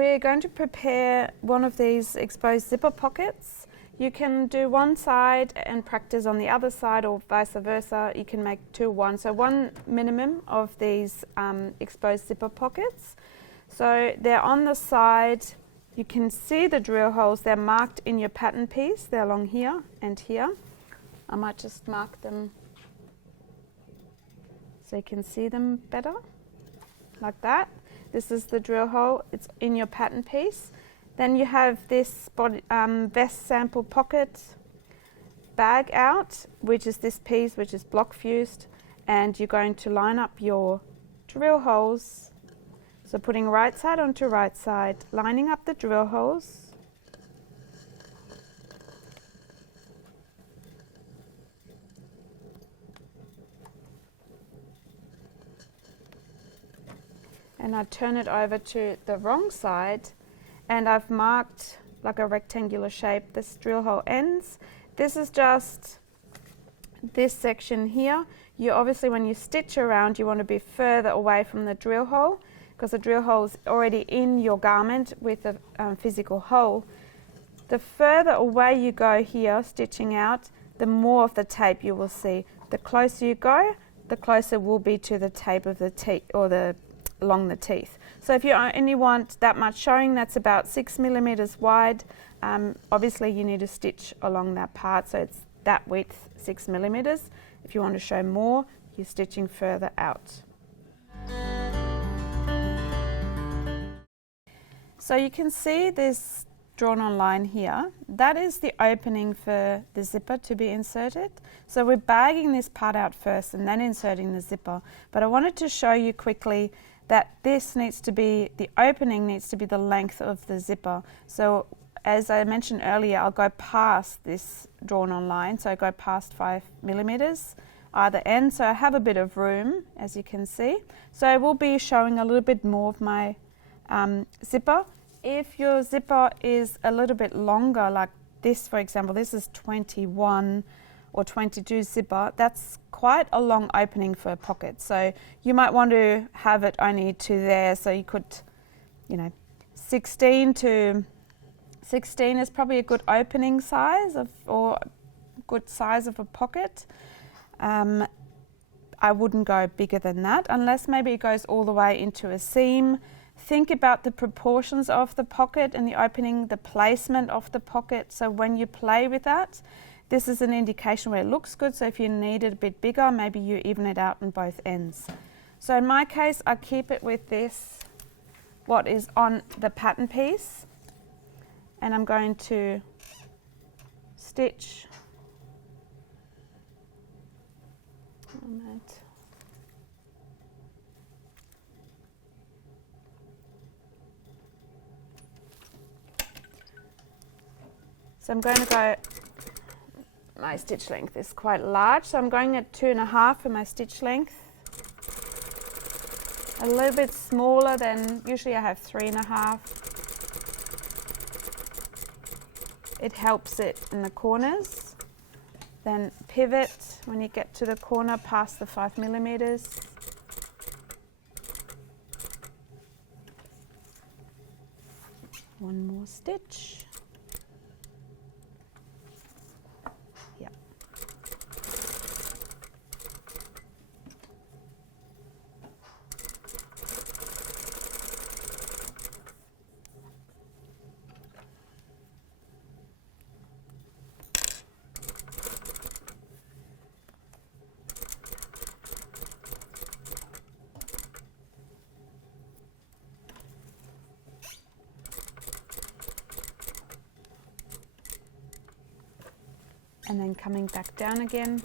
we're going to prepare one of these exposed zipper pockets. You can do one side and practice on the other side, or vice versa. You can make 2 1. So 1 minimum of these exposed zipper pockets. So they're on the side. You can see the drill holes. They're marked in your pattern piece. They're along here and here. I might just mark them so you can see them better, like that. This is the drill hole. It's in your pattern piece. Then you have this vest sample pocket bag out, which is this piece, which is block fused, and you're going to line up your drill holes. So putting right side onto right side, lining up the drill holes. And I turn it over to the wrong side, and I've marked like a rectangular shape this drill hole ends. This is just this section here. You obviously, when you stitch around, you want to be further away from the drill hole, because the drill hole is already in your garment with a physical hole. The further away you go here, stitching out, the more of the tape you will see. The closer you go, the closer will be to the tape of the teeth, or along the teeth. So if you only want that much showing, that's about 6 millimeters wide. Obviously you need to stitch along that part, so it's that width, 6 millimeters. If you want to show more, you're stitching further out. So you can see this drawn on line here. That is the opening for the zipper to be inserted. So we're bagging this part out first and then inserting the zipper. But I wanted to show you quickly that this needs to be, the opening needs to be the length of the zipper. So as I mentioned earlier, I'll go past this drawn on line. So I go past 5 millimeters either end. So I have a bit of room, as you can see. So I will be showing a little bit more of my zipper. If your zipper is a little bit longer, like this, for example, this is 21 or 22 zipper, that's quite a long opening for a pocket. So you might want to have it only to there. So you could, 16 is probably a good opening size or good size of a pocket. I wouldn't go bigger than that, unless maybe it goes all the way into a seam. Think about the proportions of the pocket and the opening, the placement of the pocket. So when you play with that, this is an indication where it looks good. So if you need it a bit bigger, maybe you even it out on both ends. So in my case, I keep it with this, what is on the pattern piece. And I'm going to stitch on that. So I'm going to go, my stitch length is quite large, so I'm going at 2.5 for my stitch length. A little bit smaller than, usually I have 3.5. It helps it in the corners. Then pivot when you get to the corner past the 5 millimeters. One more stitch. And then coming back down again.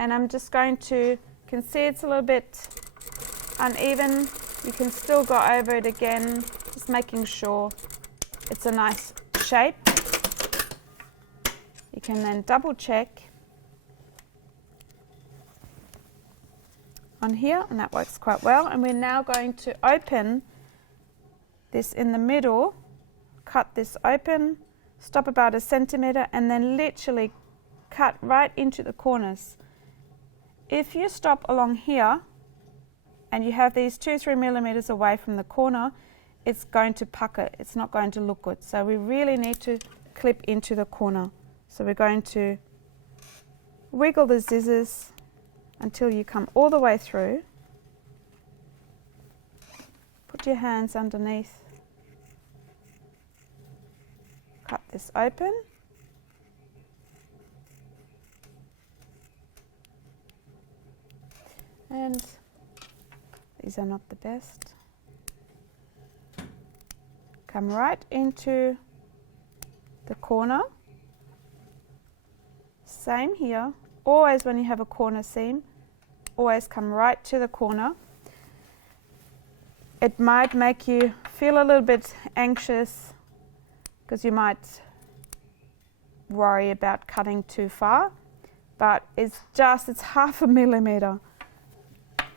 And I'm just going to, you can see it's a little bit uneven. You can still go over it again, just making sure it's a nice shape. You can then double check on here, and that works quite well. And we're now going to open this in the middle, cut this open, stop about 1 centimeter, and then literally cut right into the corners. If you stop along here and you have these 2-3 millimeters away from the corner, it's going to pucker. It's not going to look good. So we really need to clip into the corner. So we're going to wiggle the scissors until you come all the way through. Put your hands underneath. Cut this open. And these are not the best. Come right into the corner. Same here. Always when you have a corner seam, always come right to the corner. It might make you feel a little bit anxious because you might worry about cutting too far, but it's half a millimeter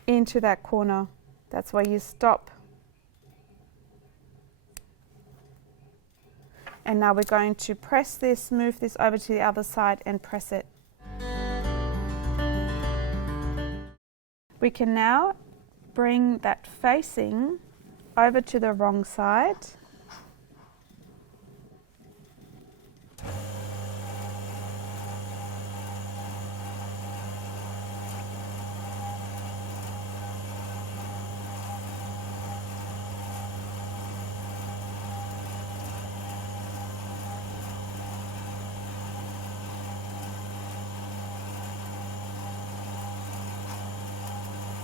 into that corner. That's where you stop. And now we're going to press this, move this over to the other side and press it. We can now bring that facing over to the wrong side.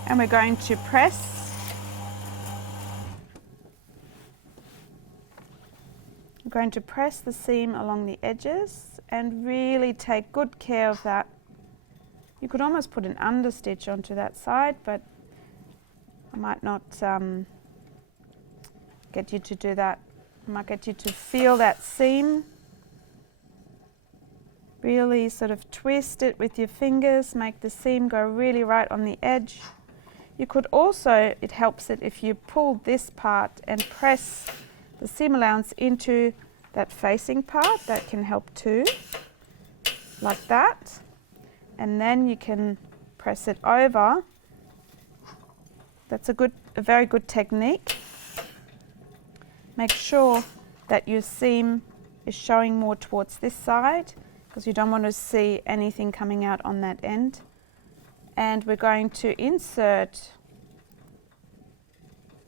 And we're going to press. We're going to press the seam along the edges and really take good care of that. You could almost put an understitch onto that side, but I might not get you to do that. I might get you to feel that seam. Really sort of twist it with your fingers, make the seam go really right on the edge. You could also, it helps it if you pull this part and press the seam allowance into that facing part. That can help too, like that. And then you can press it over. That's a very good technique. Make sure that your seam is showing more towards this side because you don't want to see anything coming out on that end. And we're going to insert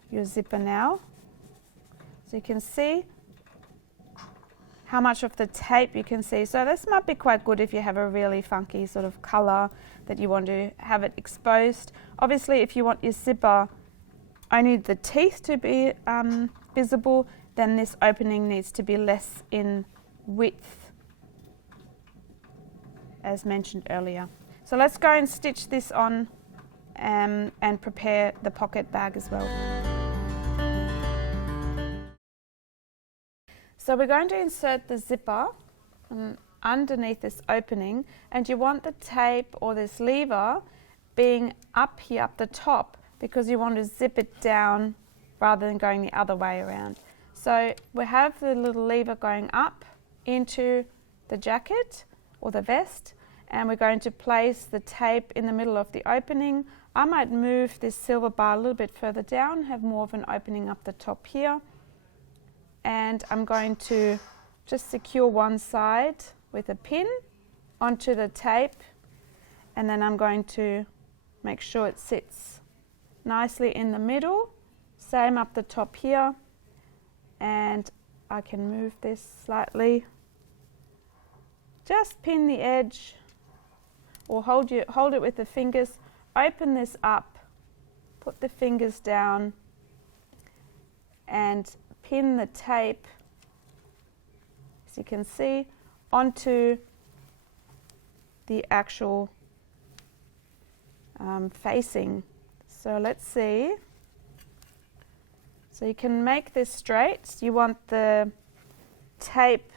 your zipper now. So you can see how much of the tape you can see. So this might be quite good if you have a really funky sort of color that you want to have it exposed. Obviously, if you want your zipper only the teeth to be visible, then this opening needs to be less in width, as mentioned earlier. So let's go and stitch this on and prepare the pocket bag as well. So we're going to insert the zipper underneath this opening, and you want the tape or this lever being up here, up the top, because you want to zip it down rather than going the other way around. So we have the little lever going up into the jacket or the vest, and we're going to place the tape in the middle of the opening. I might move this silver bar a little bit further down, have more of an opening up the top here. And I'm going to just secure one side with a pin onto the tape, and then I'm going to make sure it sits nicely in the middle. Same up the top here, and I can move this slightly. Just pin the edge or hold it with the fingers. Open this up, put the fingers down and pin the tape, as you can see, onto the actual facing. So let's see. So you can make this straight. You want the tape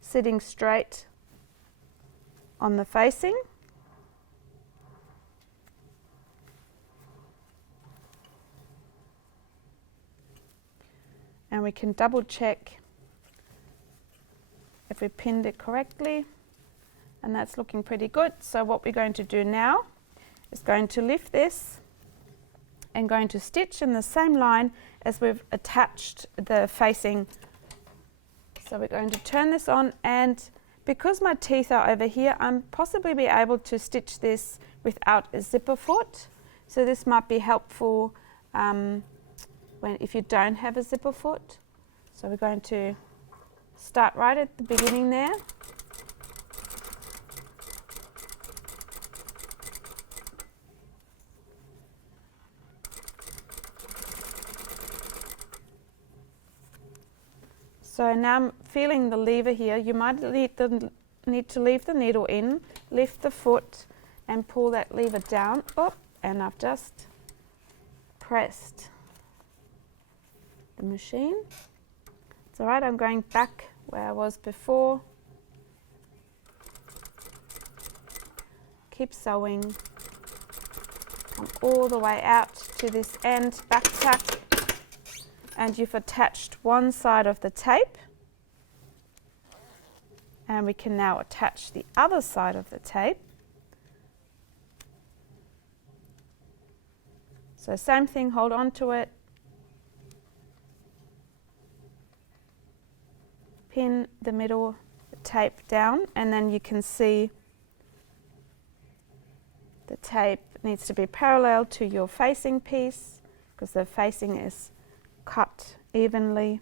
sitting straight on the facing. And we can double check if we pinned it correctly, and that's looking pretty good. So what we're going to do now is going to lift this and going to stitch in the same line as we've attached the facing. So we're going to turn this on, and because my teeth are over here, I'm possibly be able to stitch this without a zipper foot. So this might be helpful if you don't have a zipper foot. So we're going to start right at the beginning there. So now I'm feeling the lever here. You might need to leave the needle in, lift the foot and pull that lever down. Oh, and I've just pressed the machine. It's all right, I'm going back where I was before. Keep sewing. Come all the way out to this end, back tack. And you've attached one side of the tape, and we can now attach the other side of the tape. So same thing, hold on to it, pin the middle tape down, and then you can see the tape needs to be parallel to your facing piece because the facing is cut evenly.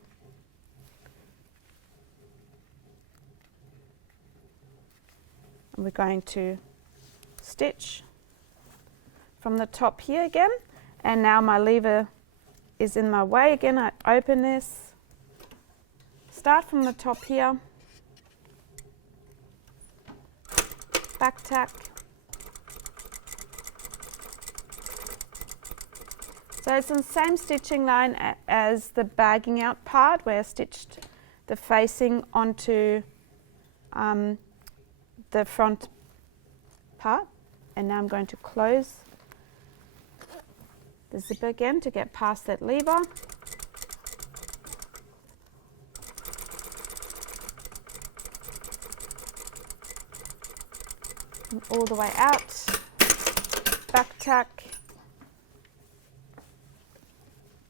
And we're going to stitch from the top here again, and now my lever is in my way again. I open this, start from the top here, back tack. So it's the same stitching line as the bagging out part where I stitched the facing onto the front part. And now I'm going to close the zipper again to get past that lever. And all the way out, back tack.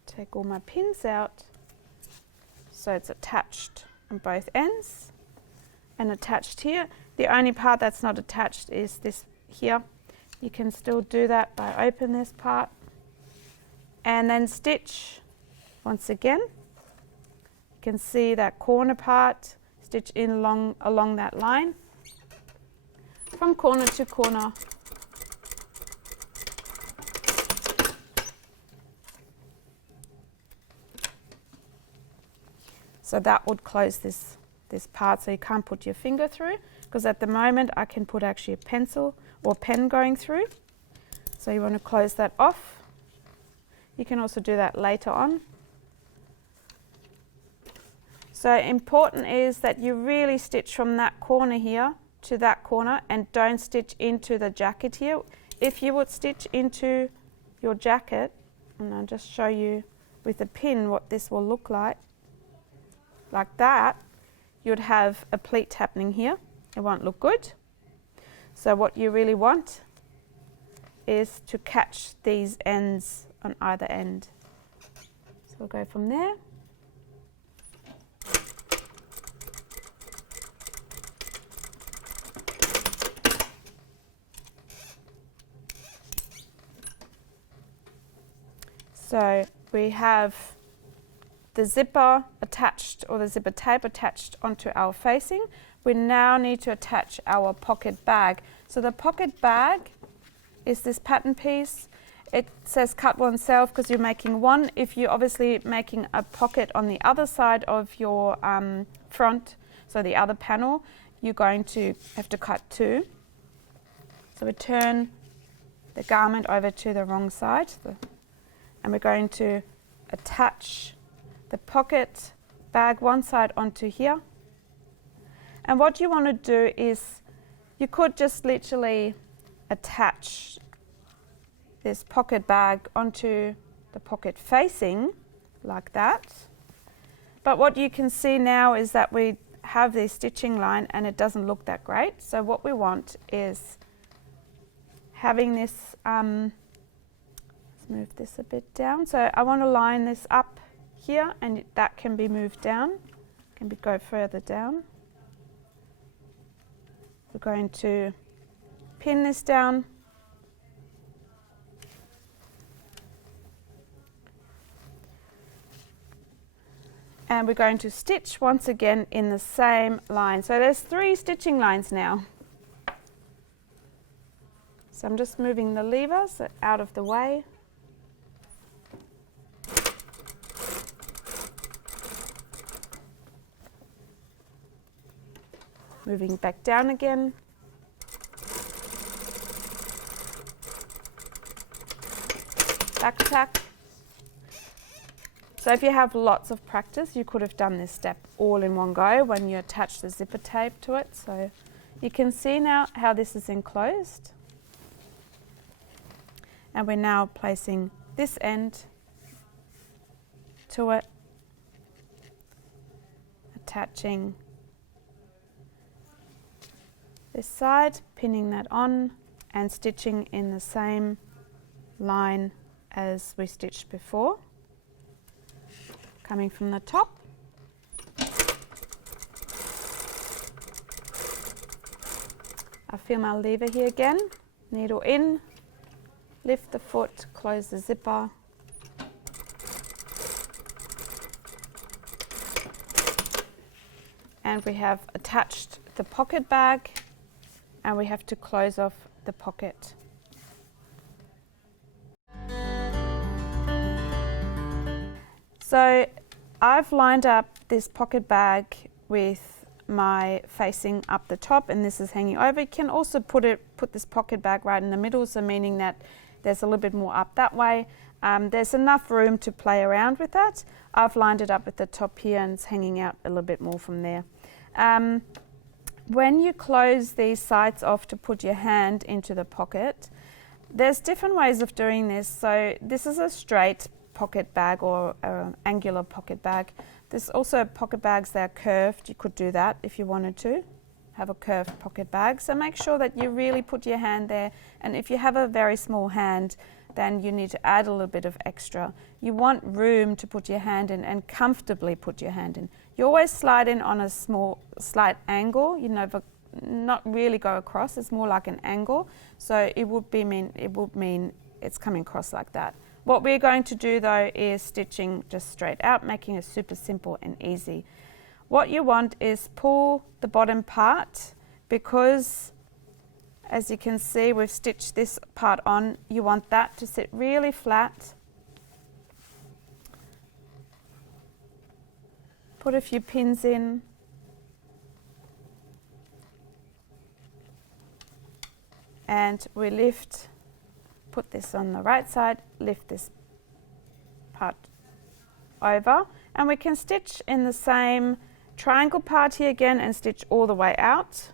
Take all my pins out so it's attached on both ends and attached here. The only part that's not attached is this here. You can still do that by open this part and then stitch once again. You can see that corner part, stitch in along that line from corner to corner. So that would close this part, so you can't put your finger through, because at the moment I can put actually a pencil or pen going through. So you want to close that off. You can also do that later on. So important is that you really stitch from that corner here to that corner and don't stitch into the jacket here. If you would stitch into your jacket, and I'll just show you with a pin what this will look like that, you'd have a pleat happening here. It won't look good. So what you really want is to catch these ends on either end. So we'll go from there. So we have the zipper attached, or the zipper tape attached onto our facing. We now need to attach our pocket bag. So the pocket bag is this pattern piece. It says cut oneself because you're making one. If you're obviously making a pocket on the other side of your front, so the other panel, you're going to have to cut two. So we turn the garment over to the wrong side, and we're going to attach the pocket bag one side onto here. And what you want to do is, you could just literally attach this pocket bag onto the pocket facing like that. But what you can see now is that we have this stitching line and it doesn't look that great. So what we want is having this, so Move this a bit down. So I want to line this up here, and that can be moved down, go further down. We're going to pin this down. And we're going to stitch once again in the same line. So there's 3 stitching lines now. So I'm just moving the lever out of the way. Moving back down again. Back tack. So if you have lots of practice, you could have done this step all in one go when you attach the zipper tape to it. So you can see now how this is enclosed. And we're now placing this end to it, attaching this side, pinning that on, and stitching in the same line as we stitched before. Coming from the top. I feel my lever here again, needle in, lift the foot, close the zipper. And we have attached the pocket bag, and we have to close off the pocket. So I've lined up this pocket bag with my facing up the top, and this is hanging over. You can also put this pocket bag right in the middle, so meaning that there's a little bit more up that way. There's enough room to play around with that. I've lined it up at the top here, and it's hanging out a little bit more from there. When you close these sides off to put your hand into the pocket, there's different ways of doing this. So this is a straight pocket bag or angular pocket bag. There's also pocket bags that are curved. You could do that if you wanted to have a curved pocket bag. So make sure that you really put your hand there, and if you have a very small hand, then you need to add a little bit of extra. You want room to put your hand in and comfortably put your hand in. You always slide in on a slight angle, not really go across. It's more like an angle. So it would mean it's coming across like that. What we're going to do though is stitching just straight out, making it super simple and easy. What you want is pull the bottom part, because as you can see we've stitched this part on. You want that to sit really flat. Put a few pins in. And we lift, put this on the right side, lift this part over, and we can stitch in the same triangle part here again and stitch all the way out.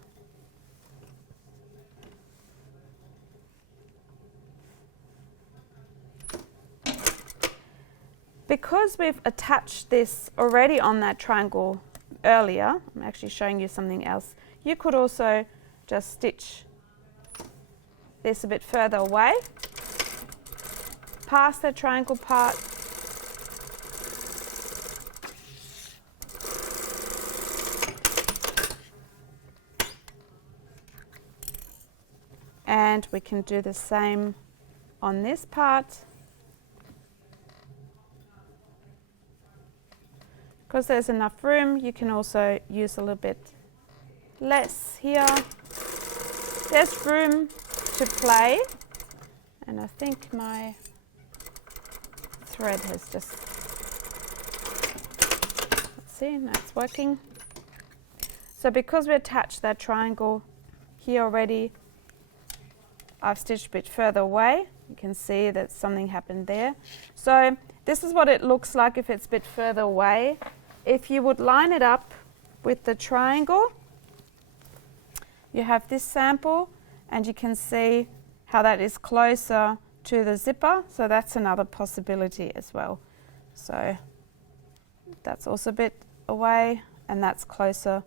Because we've attached this already on that triangle earlier, I'm actually showing you something else. You could also just stitch this a bit further away, past the triangle part, and we can do the same on this part. Because there's enough room, you can also use a little bit less here. There's room to play, and I think my thread has just, let's see, now it's working. So because we attached that triangle here already, I've stitched a bit further away. You can see that something happened there. So this is what it looks like if it's a bit further away. If you would line it up with the triangle, you have this sample, and you can see how that is closer to the zipper. So that's another possibility as well. So that's also a bit away, and that's closer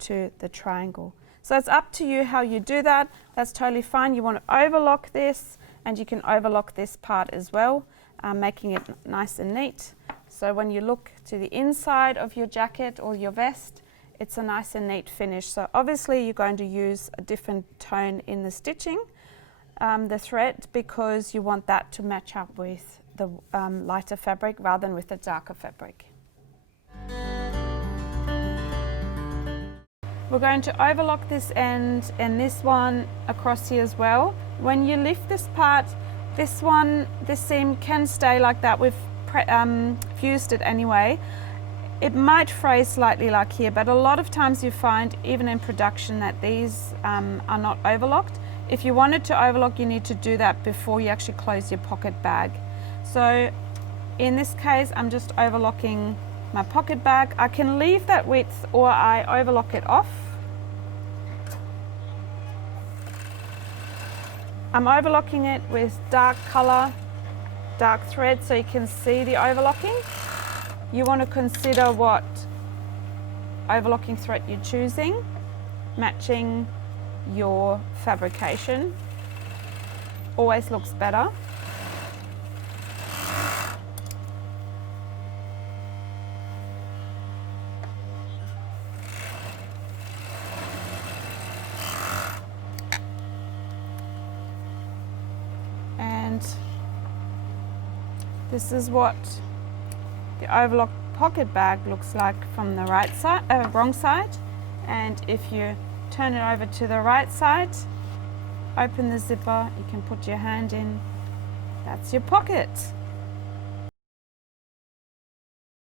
to the triangle. So it's up to you how you do that. That's totally fine. You want to overlock this, and you can overlock this part as well. making it nice and neat. So when you look to the inside of your jacket or your vest, it's a nice and neat finish. So obviously you're going to use a different tone in the stitching, the thread, because you want that to match up with the lighter fabric rather than with the darker fabric. We're going to overlock this end and this one across here as well. When you lift this part, this seam can stay like that. We've fused it anyway. It might fray slightly like here, but a lot of times you find, even in production, that these are not overlocked. If you wanted to overlock, you need to do that before you actually close your pocket bag. So in this case, I'm just overlocking my pocket bag. I can leave that width or I overlock it off. I'm overlocking it with dark color, dark thread, so you can see the overlocking. You want to consider what overlocking thread you're choosing, matching your fabrication. Always looks better. And this is what the overlock pocket bag looks like from the wrong side. And if you turn it over to the right side, open the zipper, you can put your hand in. That's your pocket.